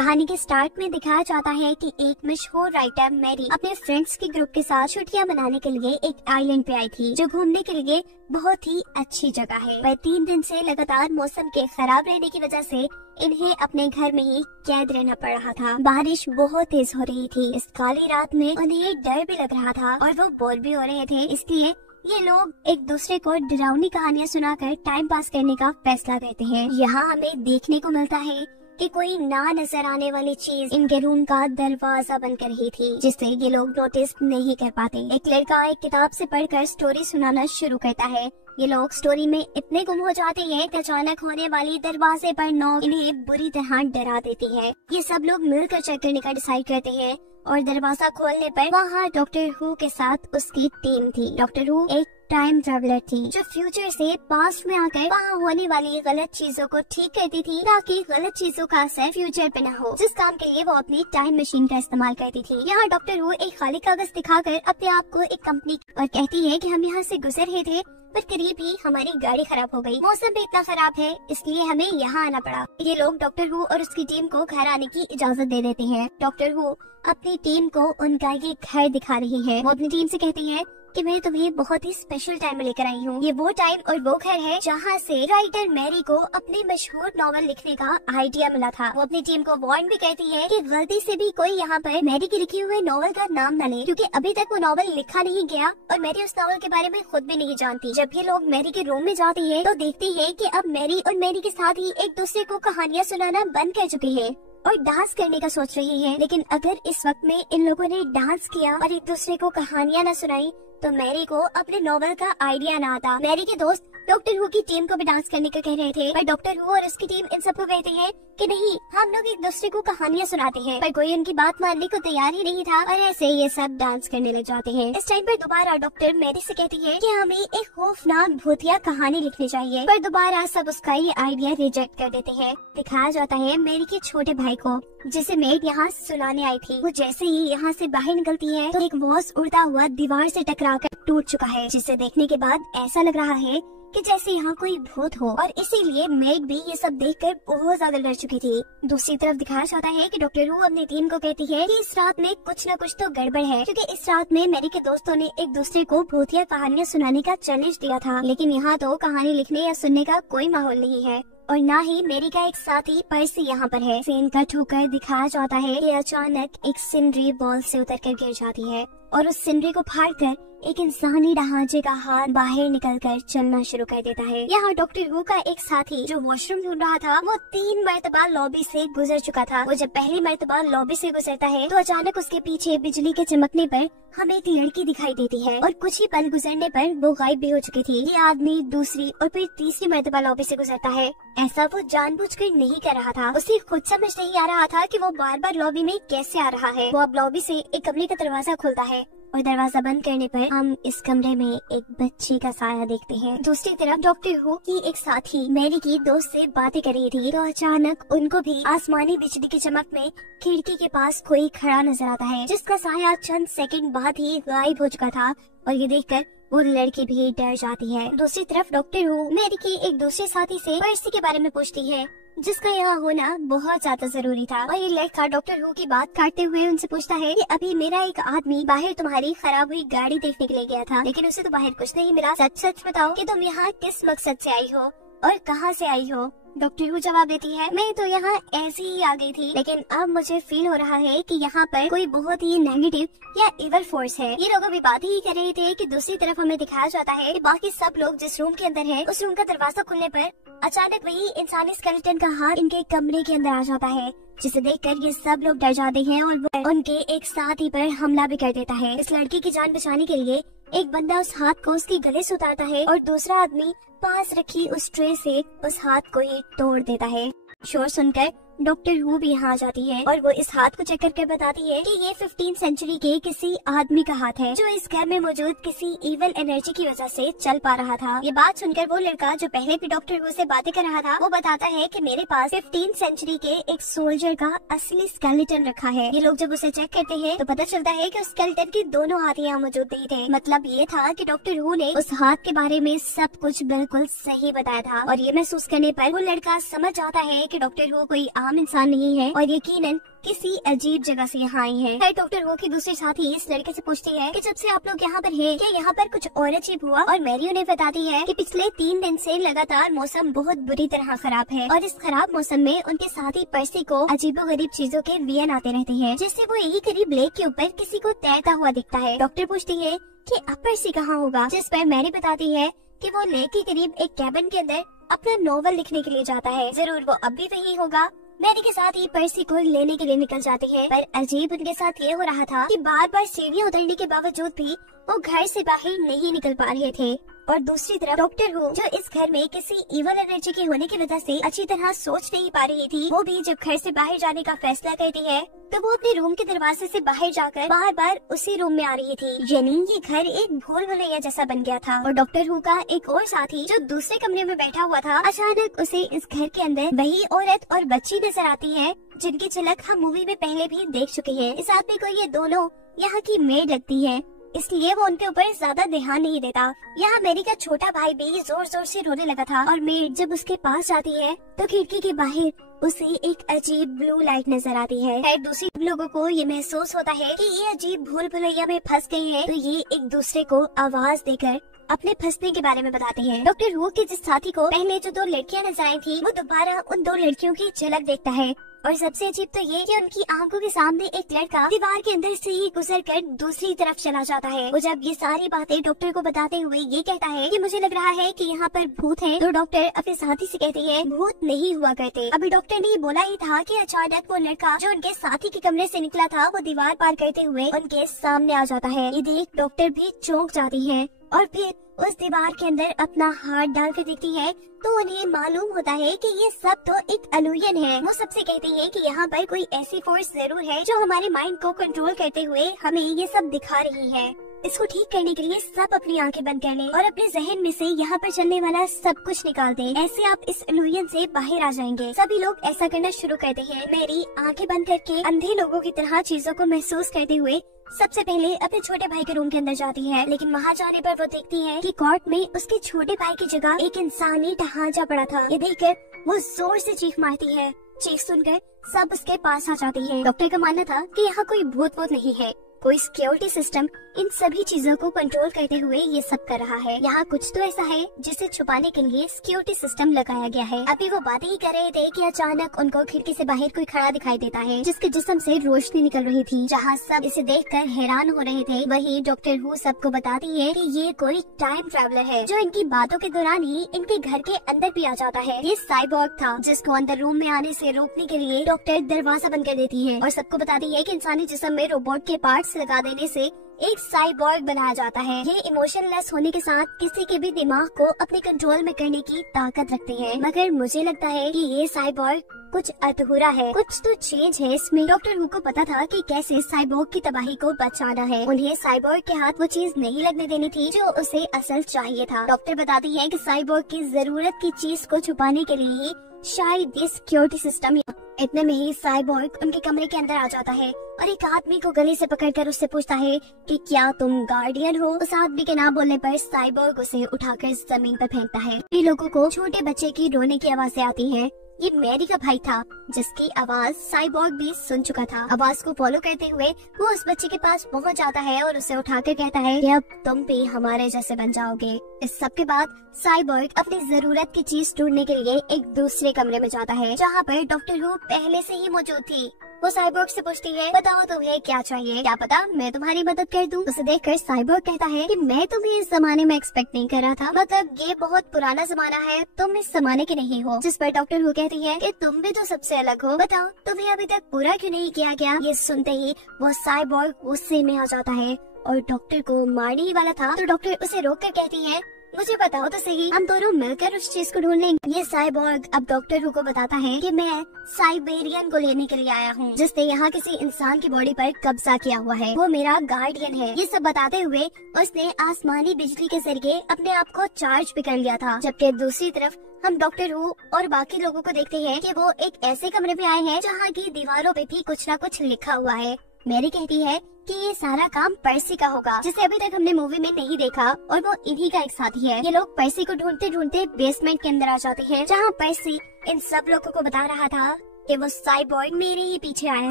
कहानी के स्टार्ट में दिखाया जाता है कि एक मशहूर राइटर मैरी अपने फ्रेंड्स के ग्रुप के साथ छुट्टियां मनाने के लिए एक आइलैंड पे आई थी, जो घूमने के लिए बहुत ही अच्छी जगह है। पर 3 दिन से लगातार मौसम के खराब रहने की वजह से इन्हें अपने घर में ही कैद रहना पड़ रहा था। बारिश बहुत तेज हो रही थी। इस काली रात में उन्हें डर भी लग रहा था और वो बोर भी हो रहे थे। इसलिए ये लोग एक दूसरे को डरावनी कहानियां सुनाकर टाइम पास करने का फैसला करते हैं। यहाँ हमें देखने को मिलता है कि कोई ना नजर आने वाली चीज इनके रूम का दरवाजा बंद कर रही थी, जिससे ये लोग नोटिस नहीं कर पाते। एक लड़का एक किताब से पढ़कर स्टोरी सुनाना शुरू करता है। ये लोग स्टोरी में इतने गुम हो जाते हैं कि अचानक होने वाली दरवाजे पर नॉक इन्हें बुरी तरह डरा देती है। ये सब लोग मिलकर चेक करने का डिसाइड करते हैं और दरवाजा खोलने पर वहाँ डॉक्टर हू के साथ उसकी टीम थी। डॉक्टर हू एक टाइम ट्रैवलर थी जो फ्यूचर से पास्ट में आकर वहाँ होने वाली गलत चीजों को ठीक करती थी, ताकि गलत चीजों का असर फ्यूचर पे न हो, जिस काम के लिए वो अपनी टाइम मशीन का इस्तेमाल करती थी। यहाँ डॉक्टर हू एक खाली कागज दिखाकर अपने आप को एक कंपनी और कहती है कि हम यहाँ से गुजर रहे थे, पर करीब ही हमारी गाड़ी खराब हो गई। मौसम भी इतना खराब है, इसलिए हमें यहाँ आना पड़ा। ये लोग डॉक्टर हू और उसकी टीम को घर आने की इजाजत दे देते हैं। डॉक्टर हू अपनी टीम को उनका ये घर दिखा रही है। वो अपनी टीम से कहती है कि मैं तुम्हें बहुत ही स्पेशल टाइम में लेकर आई हूँ। ये वो टाइम और वो घर है जहाँ से राइटर मैरी को अपने मशहूर नॉवल लिखने का आइडिया मिला था। वो अपनी टीम को वार्न भी करती है कि गलती से भी कोई यहाँ पर मैरी के लिखे हुए नॉवल का नाम न ले, क्योंकि अभी तक वो नॉवल लिखा नहीं गया और मैरी उस नॉवल के बारे में खुद भी नहीं जानती। जब ये लोग मैरी के रूम में जाती है तो देखती है कि अब मैरी और मैरी के साथ ही एक दूसरे को कहानियाँ सुनाना बंद कर चुके हैं और डांस करने का सोच रही है। लेकिन अगर इस वक्त में इन लोगों ने डांस किया और एक दूसरे को कहानियां न सुनाई तो मैरी को अपने नॉवल का आइडिया न आता। मैरी के दोस्त डॉक्टर हू की टीम को भी डांस करने का कह रहे थे, पर डॉक्टर हू और उसकी टीम इन सबको कहती है कि नहीं, हम लोग एक दूसरे को कहानियां सुनाते हैं। पर कोई उनकी बात मानने को तैयार ही नहीं था और ऐसे ये सब डांस करने लग जाते हैं। इस टाइम पर दोबारा डॉक्टर मैरी से कहती है कि हमें एक खौफनाक भूतिया कहानी लिखनी चाहिए, पर दोबारा सब उसका ये आइडिया रिजेक्ट कर देते हैं। दिखाया जाता है मैरी के छोटे भाई को, जिसे मेड यहाँ सुनाने आई थी। वो जैसे ही यहाँ से बाहर निकलती है तो एक वॉच उड़ता हुआ दीवार से टकराकर टूट चुका है, जिसे देखने के बाद ऐसा लग रहा है कि जैसे यहाँ कोई भूत हो, और इसीलिए मेड भी ये सब देखकर बहुत ज्यादा डर चुकी थी। दूसरी तरफ दिखाया जाता है कि डॉक्टर हू अपनी टीम को कहती है कि इस रात में कुछ न कुछ तो गड़बड़ है, क्योंकि इस रात में मैरी के दोस्तों ने एक दूसरे को भूतिया कहानियां सुनाने का चैलेंज दिया था, लेकिन यहाँ तो कहानी लिखने या सुनने का कोई माहौल नहीं है और ना ही मेरी का एक साथी पर्सी यहाँ पर है। सीन कट होकर दिखाया जाता है कि अचानक एक सिनरी बॉल से उतरकर गिर जाती है और उस सिनरी को फाड़कर एक इंसानी ढांचे का हाथ बाहर निकलकर चलना शुरू कर देता है। यहाँ डॉक्टर हू का एक साथी जो वॉशरूम ढूंढ रहा था, वो 3 मरतबा लॉबी से गुजर चुका था। वो जब पहली मरतबा लॉबी से गुजरता है तो अचानक उसके पीछे बिजली के चमकने पर हमें एक लड़की दिखाई देती है और कुछ ही पल गुजरने पर वो गायब भी हो चुकी थी। ये आदमी दूसरी और फिर तीसरी मरतबा लॉबी से गुजरता है। ऐसा वो जानबूझकर नहीं कर रहा था। उसे खुद समझ नहीं आ रहा था कि वो बार बार लॉबी में कैसे आ रहा है। वो अब लॉबी से एक कमरे का दरवाजा खोलता है और दरवाजा बंद करने पर हम इस कमरे में एक बच्चे का साया देखते हैं। दूसरी तरफ डॉक्टर हू की एक साथी मैरी की दोस्त से बातें कर रही थी तो अचानक उनको भी आसमानी बिजली की चमक में खिड़की के पास कोई खड़ा नजर आता है, जिसका साया चंद सेकंड बाद ही गायब हो चुका था और ये देखकर वो लड़की भी डर जाती है। दूसरी तरफ डॉक्टर हू मैरी की एक दूसरे साथी से पर्सी के बारे में पूछती है, जिसका यहाँ होना बहुत ज्यादा जरूरी था, और ये लड़का डॉक्टर हू की बात काटते हुए उनसे पूछता है कि अभी मेरा एक आदमी बाहर तुम्हारी खराब हुई गाड़ी देखने के लिए गया था, लेकिन उसे तो बाहर कुछ नहीं मिला। सच सच बताओ कि तुम यहाँ किस मकसद से आई हो और कहाँ से आई हो। डॉक्टर हू जवाब देती है, मैं तो यहाँ ऐसे ही आ गई थी, लेकिन अब मुझे फील हो रहा है कि यहाँ पर कोई बहुत ही नेगेटिव या इवल फोर्स है। ये लोग अभी बात ही कर रहे थे कि दूसरी तरफ हमें दिखाया जाता है कि बाकी सब लोग जिस रूम के अंदर है, उस रूम का दरवाजा खुलने पर अचानक वही इंसानी स्केलेटन का हाथ इनके कमरे के अंदर आ जाता है, जिसे देखकर ये सब लोग डर जाते हैं और वो उनके एक साथी पर हमला भी कर देता है। इस लड़की की जान बचाने के लिए एक बंदा उस हाथ को उसके गले से उतारता है और दूसरा आदमी पास रखी उस ट्रे से उस हाथ को ही तोड़ देता है। शोर सुनकर डॉक्टर हू भी यहाँ आ जाती है और वो इस हाथ को चेक करके बताती है कि ये 15th सेंचुरी के किसी आदमी का हाथ है, जो इस घर में मौजूद किसी इवल एनर्जी की वजह से चल पा रहा था। ये बात सुनकर वो लड़का जो पहले भी डॉक्टर हू से बातें कर रहा था, वो बताता है कि मेरे पास 15th सेंचुरी के एक सोल्जर का असली स्केलेटन रखा है। ये लोग जब उसे चेक करते हैं तो पता चलता है कि उस स्केलेटन के दोनों हाथ यहाँ मौजूद नहीं थे। मतलब ये था कि डॉक्टर हू ने उस हाथ के बारे में सब कुछ बिल्कुल सही बताया था और ये महसूस करने पर वो लड़का समझ जाता है कि डॉक्टर हू कोई आम इंसान नहीं है और यकीनन किसी अजीब जगह से यहाँ आई है। फिर डॉक्टर वो की दूसरी साथी इस लड़के से पूछती है कि जब से आप लोग यहाँ पर हैं, क्या यहाँ पर कुछ और अजीब हुआ? और मैरी उन्हें बताती है कि पिछले 3 दिन से लगातार मौसम बहुत बुरी तरह खराब है और इस खराब मौसम में उनके साथी पर्सी को अजीबोगरीब चीजों के वियन आते रहते हैं, जिससे वो यही करीब लेक के ऊपर किसी को तैरता हुआ दिखता है। डॉक्टर पूछती है कि अब पर्सी कहाँ होगा, जिस पर मैरी बताती है कि वो लेक के करीब एक कैबिन के अंदर अपना नॉवल लिखने के लिए जाता है। जरूर वो अब भी वही होगा। मैरी के साथ ही पर्सी को लेने के लिए निकल जाते हैं, पर अजीब उनके साथ ये हो रहा था कि बार बार सीढ़ियाँ उतरने के बावजूद भी वो घर से बाहर नहीं निकल पा रहे थे। और दूसरी तरफ डॉक्टर हु, जो इस घर में किसी इवल एनर्जी के होने की वजह से अच्छी तरह सोच नहीं पा रही थी, वो भी जब घर से बाहर जाने का फैसला करती है तो वो अपने रूम के दरवाजे से बाहर जाकर बार बार उसी रूम में आ रही थी। यानी ये घर एक भूल भुलैया जैसा बन गया था। और डॉक्टर हु का एक और साथी जो दूसरे कमरे में बैठा हुआ था, अचानक उसे इस घर के अंदर वही औरत और बच्ची नजर आती है जिनकी झलक हम मूवी में पहले भी देख चुके हैं। इस आदमी को ये दोनों यहाँ की मेड लगती है, इसलिए वो उनके ऊपर ज्यादा ध्यान नहीं देता। यहाँ मैरी का छोटा भाई भी जोर जोर से रोने लगा था और मेड जब उसके पास जाती है तो खिड़की के बाहर उसे एक अजीब ब्लू लाइट नजर आती है। फिर दूसरे लोगों को ये महसूस होता है कि ये अजीब भूल भुलैया में फंस गए हैं, तो ये एक दूसरे को आवाज देकर अपने फंसने के बारे में बताते हैं। डॉक्टर हु के जिस साथी को पहले जो 2 लड़कियां नजर आई थी, वो दोबारा उन 2 लड़कियों की झलक देखता है। और सबसे अजीब तो ये कि उनकी आंखों के सामने एक लड़का दीवार के अंदर से ही गुजर कर दूसरी तरफ चला जाता है। वो जब ये सारी बातें डॉक्टर को बताते हुए ये कहता है कि मुझे लग रहा है कि यहाँ पर भूत है, तो डॉक्टर अपने साथी से कहती है भूत नहीं हुआ करते। अभी डॉक्टर ने बोला ही था कि अचानक वो लड़का जो उनके साथी के कमरे से निकला था, वो दीवार पार करते हुए उनके सामने आ जाता है। ये देख डॉक्टर भी चौंक जाती है और फिर उस दीवार के अंदर अपना हाथ डाल कर देखती है तो उन्हें मालूम होता है कि ये सब तो एक इल्यूजन है। वो सबसे कहती है कि यहाँ पर कोई ऐसी फोर्स जरूर है जो हमारे माइंड को कंट्रोल करते हुए हमें ये सब दिखा रही है। इसको ठीक करने के लिए सब अपनी आंखें बंद कर लें और अपने जहन में से यहाँ पर चलने वाला सब कुछ निकाल दें। ऐसे आप इस इल्यूजन से बाहर आ जाएंगे। सभी लोग ऐसा करना शुरू करते हैं। मैरी आंखें बंद करके अंधे लोगों की तरह चीजों को महसूस करते हुए सबसे पहले अपने छोटे भाई के रूम के अंदर जाती है, लेकिन वहाँ जाने पर वो देखती है कि कॉट में उसके छोटे भाई की जगह एक इंसानी ढांचा पड़ा था। ये देखकर वो जोर से चीख मारती है। चीख सुनकर सब उसके पास आ जाती है। डॉक्टर का मानना था कि यहाँ कोई भूत वूत नहीं है, कोई सिक्योरिटी सिस्टम इन सभी चीजों को कंट्रोल करते हुए ये सब कर रहा है। यहाँ कुछ तो ऐसा है जिसे छुपाने के लिए सिक्योरिटी सिस्टम लगाया गया है। अभी वो बातें ही कर रहे थे कि अचानक उनको खिड़की से बाहर कोई खड़ा दिखाई देता है, जिसके जिस्म से रोशनी निकल रही थी। जहाँ सब इसे देखकर हैरान हो रहे थे, वही डॉक्टर हु सबको बताती है कि ये कोई टाइम ट्रैवलर है जो इनकी बातों के दौरान ही इनके घर के अंदर भी आ जाता है। ये साइबॉर्ग था जिसको अंदर रूम में आने से रोकने के लिए डॉक्टर दरवाजा बंद कर देती है और सबको बताती है कि इंसानी जिस्म में रोबोट के पार्ट्स लगा देने से एक साइबॉर्ग बनाया जाता है। ये इमोशनलेस होने के साथ किसी के भी दिमाग को अपने कंट्रोल में करने की ताकत रखते हैं। मगर मुझे लगता है कि ये साइबॉर्ग कुछ अधूरा है, कुछ तो चेंज है इसमें। डॉक्टर हु को पता था कि कैसे साइबॉर्ग की तबाही को बचाना है। उन्हें साइबॉर्ग के हाथ वो चीज नहीं लगने देनी थी जो उसे असल चाहिए था। डॉक्टर बताती है कि साइबॉर्ग की जरूरत की चीज को छुपाने के लिए ही शायद ये सिक्योरिटी सिस्टम। इतने में ही साइबॉर्ग उनके कमरे के अंदर आ जाता है और एक आदमी को गले से पकड़कर उससे पूछता है कि क्या तुम गार्डियन हो। उस आदमी के ना बोलने पर साइबॉर्ग उसे उठाकर जमीन पर फेंकता है। ये लोगों को छोटे बच्चे की रोने की आवाजें आती हैं। ये मैरी का भाई था जिसकी आवाज साइबॉर्ग भी सुन चुका था। आवाज को फॉलो करते हुए वो उस बच्चे के पास पहुंच जाता है और उसे उठाकर कहता है कि अब तुम भी हमारे जैसे बन जाओगे। इस सब के बाद साइबॉर्ग अपनी जरूरत की चीज ढूंढने के लिए एक दूसरे कमरे में जाता है जहाँ पर डॉक्टर हु पहले से ही मौजूद थी। वो साइबॉर्ग से पूछती है बताओ तुम्हें क्या चाहिए, क्या पता मैं तुम्हारी मदद कर दूं। उसे देखकर साइबॉर्ग कहता है कि मैं तुम्हें इस जमाने में एक्सपेक्ट नहीं कर रहा था, मतलब ये बहुत पुराना जमाना है, तुम इस जमाने के नहीं हो। जिस पर डॉक्टर हु कहती है कि तुम भी तो सबसे अलग हो, बताओ तुम्हें अभी तक पूरा क्यों नहीं किया गया। ये सुनते ही वो साइबॉर्ग गुस्से में आ जाता है और डॉक्टर को मारने ही वाला था तो डॉक्टर उसे रोक कर कहती है मुझे बताओ तो सही, हम दोनों मिलकर उस चीज को ढूंढ लेंगे। ये साइबॉर्ग अब डॉक्टर हु को बताता है कि मैं साइबेरियन को लेने के लिए आया हूँ जिसने यहाँ किसी इंसान की बॉडी पर कब्जा किया हुआ है, वो मेरा गार्डियन है। ये सब बताते हुए उसने आसमानी बिजली के जरिए अपने आप को चार्ज भी कर लिया था। जबकि दूसरी तरफ हम डॉक्टर हु और बाकी लोगों को देखते हैं कि वो एक ऐसे कमरे में आए हैं जहाँ की दीवारों पे भी कुछ न कुछ लिखा हुआ है। मैरी कहती है कि ये सारा काम पर्सी का होगा जिसे अभी तक हमने मूवी में नहीं देखा और वो इन्हीं का एक साथी है। ये लोग पर्सी को ढूंढते ढूंढते बेसमेंट के अंदर आ जाते हैं जहाँ पर्सी इन सब लोगों को बता रहा था कि वो साइबॉर्ग मेरे ही पीछे आया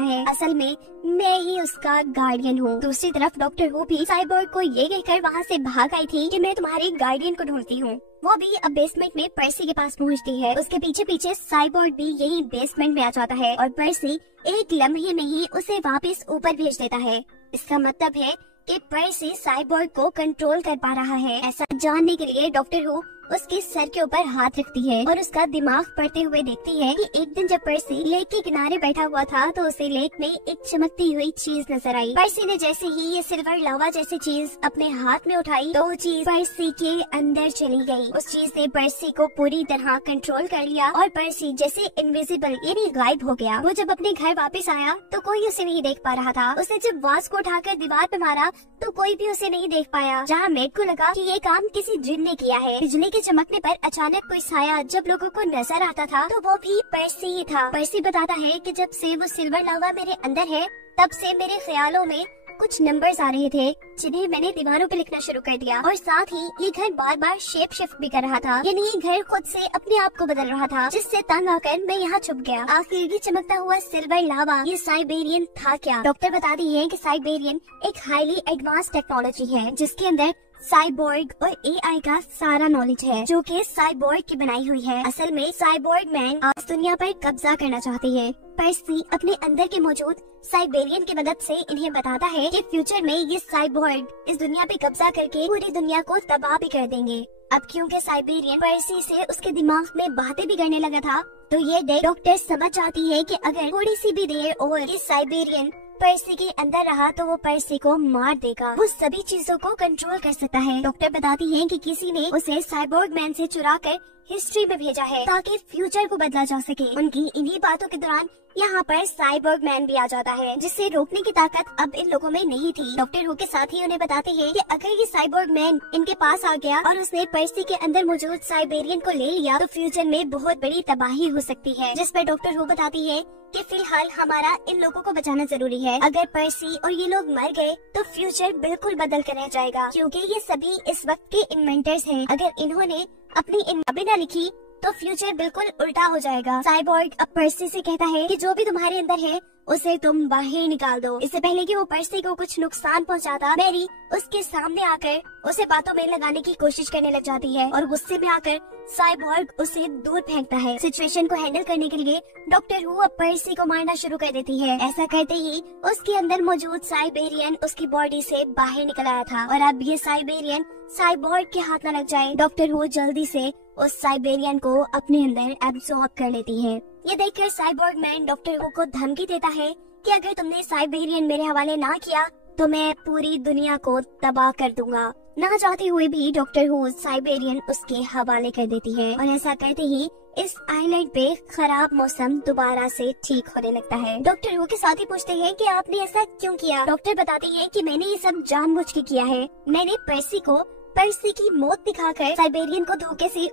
है। असल में मैं ही उसका गार्डियन हूँ। दूसरी तरफ डॉक्टर हू भी साइबॉर्ग को ये कहकर वहाँ से भाग आई थी कि मैं तुम्हारे गार्डियन को ढूंढती हूँ। वो भी अब बेसमेंट में पर्सी के पास पहुँचती है। उसके पीछे पीछे साइबॉर्ग भी यही बेसमेंट में आ जाता है और पर्सी एक लम्हे में ही उसे वापस ऊपर भेज देता है। इसका मतलब है कि पर्सी साइबॉर्ग को कंट्रोल कर पा रहा है। ऐसा जानने के लिए डॉक्टर हू उसके सर के ऊपर हाथ रखती है और उसका दिमाग पढ़ते हुए देखती है कि एक दिन जब पर्सी लेक के किनारे बैठा हुआ था तो उसे लेक में एक चमकती हुई चीज नजर आई। पर्सी ने जैसे ही ये सिल्वर लावा जैसी चीज अपने हाथ में उठाई तो वो चीज पर्सी के अंदर चली गई। उस चीज ने पर्सी को पूरी तरह कंट्रोल कर लिया और पर्सी जैसे इनविजिबल यानी गायब हो गया। वो जब अपने घर वापस आया तो कोई उसे नहीं देख पा रहा था। उसने जब वास को उठाकर दीवार पे मारा तो कोई भी उसे नहीं देख पाया। जहाँ मेड को लगा कि ये काम किसी जिन ने किया है। बिजली चमकने पर अचानक कोई साया जब लोगों को नजर आता था तो वो भी पर्सी ही था। पर्सी बताता है कि जब से वो सिल्वर लावा मेरे अंदर है तब से मेरे ख्यालों में कुछ नंबर्स आ रहे थे जिन्हें मैंने दीवारों पे लिखना शुरू कर दिया और साथ ही ये घर बार बार शेप शिफ्ट भी कर रहा था, यानी ये घर खुद से अपने आप को बदल रहा था, जिससे तंग आकर मैं यहाँ छुप गया। आखिर ये चमकता हुआ सिल्वर लावा ये साइबेरियन था क्या? डॉक्टर बताती है कि साइबेरियन एक हाईली एडवांस टेक्नोलॉजी है जिसके अंदर साइबॉर्ग और एआई का सारा नॉलेज है जो कि साइबॉर्ग की बनाई हुई है। असल में साइबॉर्ग मैन आज दुनिया पर कब्जा करना चाहती है। पर्सी अपने अंदर के मौजूद साइबेरियन की मदद से इन्हें बताता है कि फ्यूचर में ये साइबॉर्ग इस दुनिया पे कब्जा करके पूरी दुनिया को तबाह भी कर देंगे। अब क्योंकि साइबेरियन पर्सी से उसके दिमाग में बातें भी करने लगा था तो ये डॉक्टर समझ जाती है कि अगर थोड़ी सी भी देर और ये साइबेरियन पर्सी के अंदर रहा तो वो पर्सी को मार देगा। वो सभी चीजों को कंट्रोल कर सकता है। डॉक्टर बताती है कि किसी ने उसे साइबॉर्ग मैन से चुरा कर हिस्ट्री में भेजा है ताकि फ्यूचर को बदला जा सके। उनकी इन्हीं बातों के दौरान यहाँ पर साइबॉर्ग मैन भी आ जाता है जिसे रोकने की ताकत अब इन लोगों में नहीं थी। डॉक्टर हू के साथ ही उन्हें बताते हैं कि अगर ये साइबॉर्ग मैन इनके पास आ गया और उसने पर्सी के अंदर मौजूद साइबेरियन को ले लिया तो फ्यूचर में बहुत बड़ी तबाही हो सकती है। जिस पर डॉक्टर हू बताती है कि फिलहाल हमारा इन लोगों को बचाना जरूरी है। अगर पर्सी और ये लोग मर गए तो फ्यूचर बिल्कुल बदल कर रह जाएगा क्योंकि ये सभी इस वक्त के इन्वेंटर्स हैं। अगर इन्होंने अपनी किताबें न लिखी तो फ्यूचर बिल्कुल उल्टा हो जाएगा। साइबॉर्ग अब पर्सी से कहता है कि जो भी तुम्हारे अंदर है उसे तुम बाहर निकाल दो। इससे पहले कि वो पर्सी को कुछ नुकसान पहुंचाता, मैरी उसके सामने आकर उसे बातों में लगाने की कोशिश करने लग जाती है और गुस्से में आकर साइबॉर्ग उसे दूर फेंकता है। सिचुएशन को हैंडल करने के लिए डॉक्टर हू अब पर्सी को मारना शुरू कर देती है। ऐसा करते ही उसके अंदर मौजूद साइबेरियन उसकी बॉडी से बाहर निकल आया था और अब ये साइबेरियन साइबॉर्ग के हाथ न लग जाए। डॉक्टर हू जल्दी से उस साइबेरियन को अपने अंदर एब्सॉर्ब कर लेती है। ये देखकर साइबॉर्ग मैन डॉक्टर हू को धमकी देता है कि अगर तुमने साइबेरियन मेरे हवाले ना किया तो मैं पूरी दुनिया को तबाह कर दूंगा। ना चाहते हुए भी डॉक्टर हू साइबेरियन उसके हवाले कर देती है और ऐसा करते ही इस आइलैंड पे खराब मौसम दोबारा से ठीक होने लगता है। डॉक्टर हू के साथ ही पूछते हैं कि आपने ऐसा क्यों किया? डॉक्टर बताती है कि मैंने ये सब जानबूझ के किया है। मैंने पर्सी की मौत दिखाकर साइबेरियन को धोखे से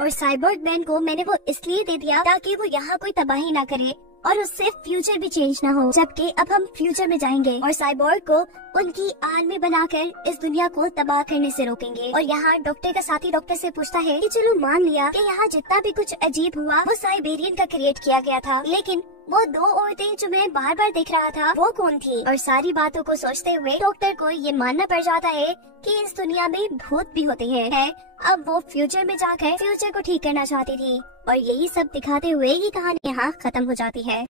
और साइबॉर्ग मैन को मैंने वो इसलिए दे दिया ताकि वो यहाँ कोई तबाही ना करे और उससे फ्यूचर भी चेंज ना हो। जबकि अब हम फ्यूचर में जाएंगे और साइबॉर्ग को उनकी आर्मी बनाकर इस दुनिया को तबाह करने से रोकेंगे। और यहाँ डॉक्टर का साथी डॉक्टर से पूछता है कि चलो मान लिया कि यहाँ जितना भी कुछ अजीब हुआ वो साइबेरियन का क्रिएट किया गया था, लेकिन वो दो औरतें जो मैं बार बार देख रहा था वो कौन थी? और सारी बातों को सोचते हुए डॉक्टर को ये मानना पड़ जाता है कि इस दुनिया में भूत भी होते हैं। अब वो फ्यूचर में जाकर फ्यूचर को ठीक करना चाहती थी और यही सब दिखाते हुए ये कहानी यहाँ खत्म हो जाती है।